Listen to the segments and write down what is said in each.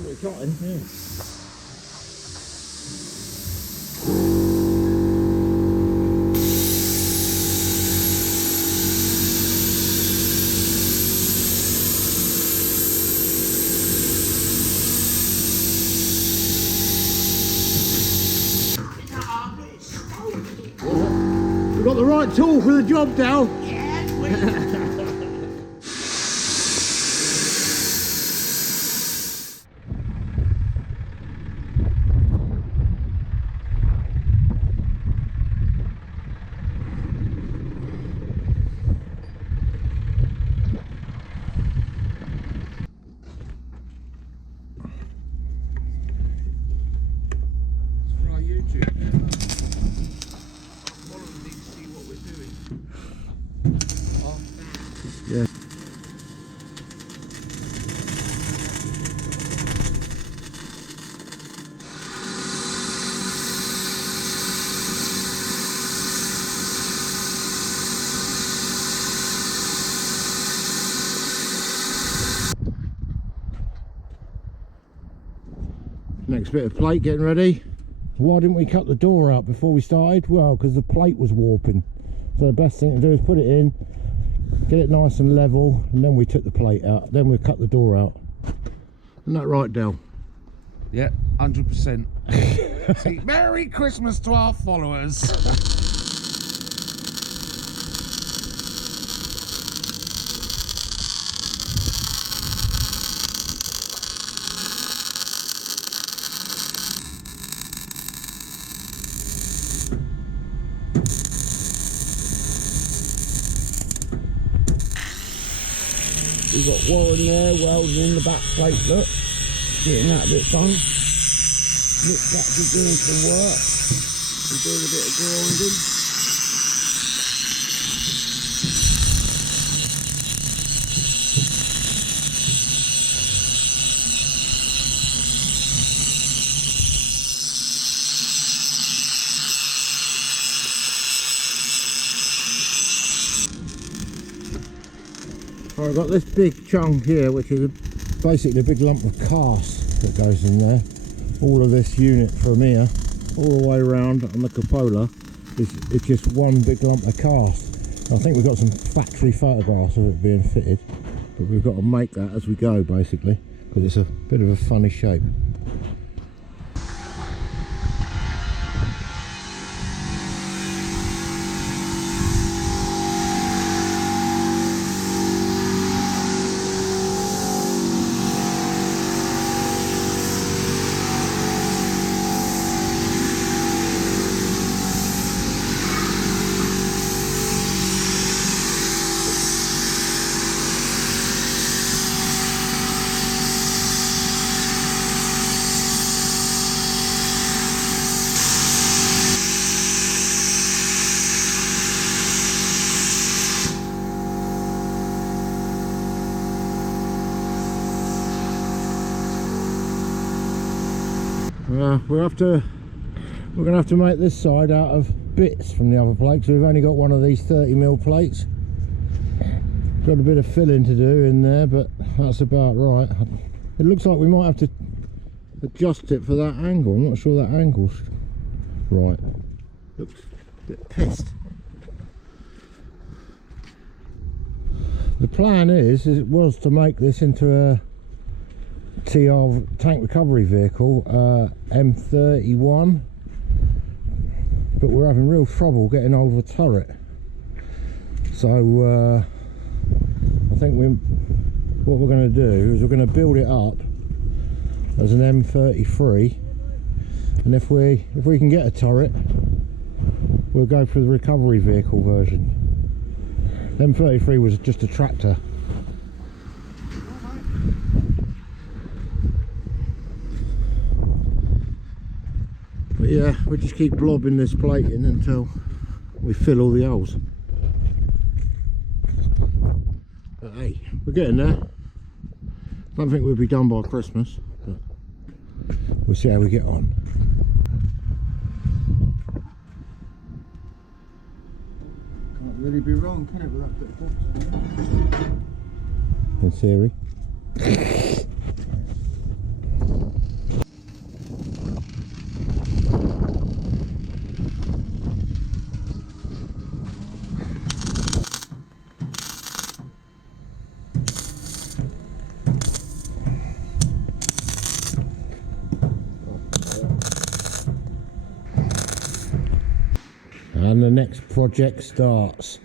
temporary cotton. Yeah. We've got the right tool for the job, Dal. Yeah. Next bit of plate getting ready. Why didn't we cut the door out before we started? Well, because the plate was warping. So the best thing to do is put it in, get it nice and level, and then we took the plate out. Then we cut the door out. Isn't that right, Del? Yeah, 100%. See, Merry Christmas to our followers. We've got Warren there, welding in the back plate, look. Getting that bit done. Looks like he's doing some work. He's doing a bit of grinding. I've got this big chunk here, which is basically a big lump of cast that goes in there. All of this unit from here, all the way around on the cupola, it's just one big lump of cast. I think we've got some factory photographs of it being fitted, but we've got to make that as we go, basically, because it's a bit of a funny shape. We're going to have to make this side out of bits from the other plate, so we've only got one of these 30mm plates. Got a bit of filling to do in there, but that's about right. It looks like we might have to adjust it for that angle. I'm not sure that angle's right. Looks a bit pissed. The plan was to make this into a TR tank recovery vehicle, M31, but we're having real trouble getting hold of a turret. So I think what we're going to do is we're going to build it up as an M33, and if we can get a turret, we'll go for the recovery vehicle version. M33 was just a tractor. But yeah, we just keep blobbing this plate in until we fill all the holes. But hey, we're getting there. Don't think we'll be done by Christmas, but we'll see how we get on. Can't really be wrong, can it, with that bit of box? In theory. And the next project starts.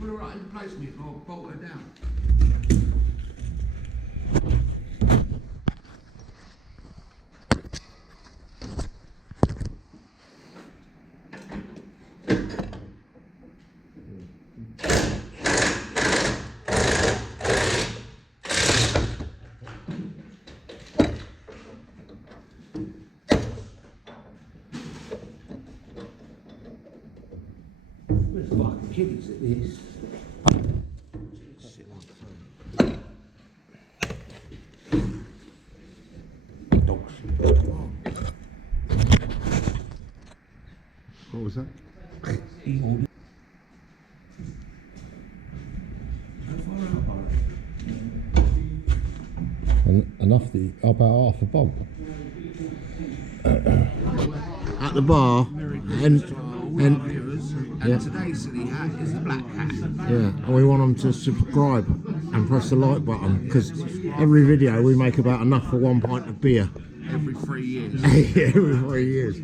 Put it right in place, mate, or bolt it down. We're fucking kiddies at this. Dogs. What was that? Enough the about half a bob. At the bar, and yeah. Today's silly hat is the black hat. Yeah, and we want them to subscribe and press the like button, because every video we make about enough for 1 pint of beer. Every 3 years. Every 3 years.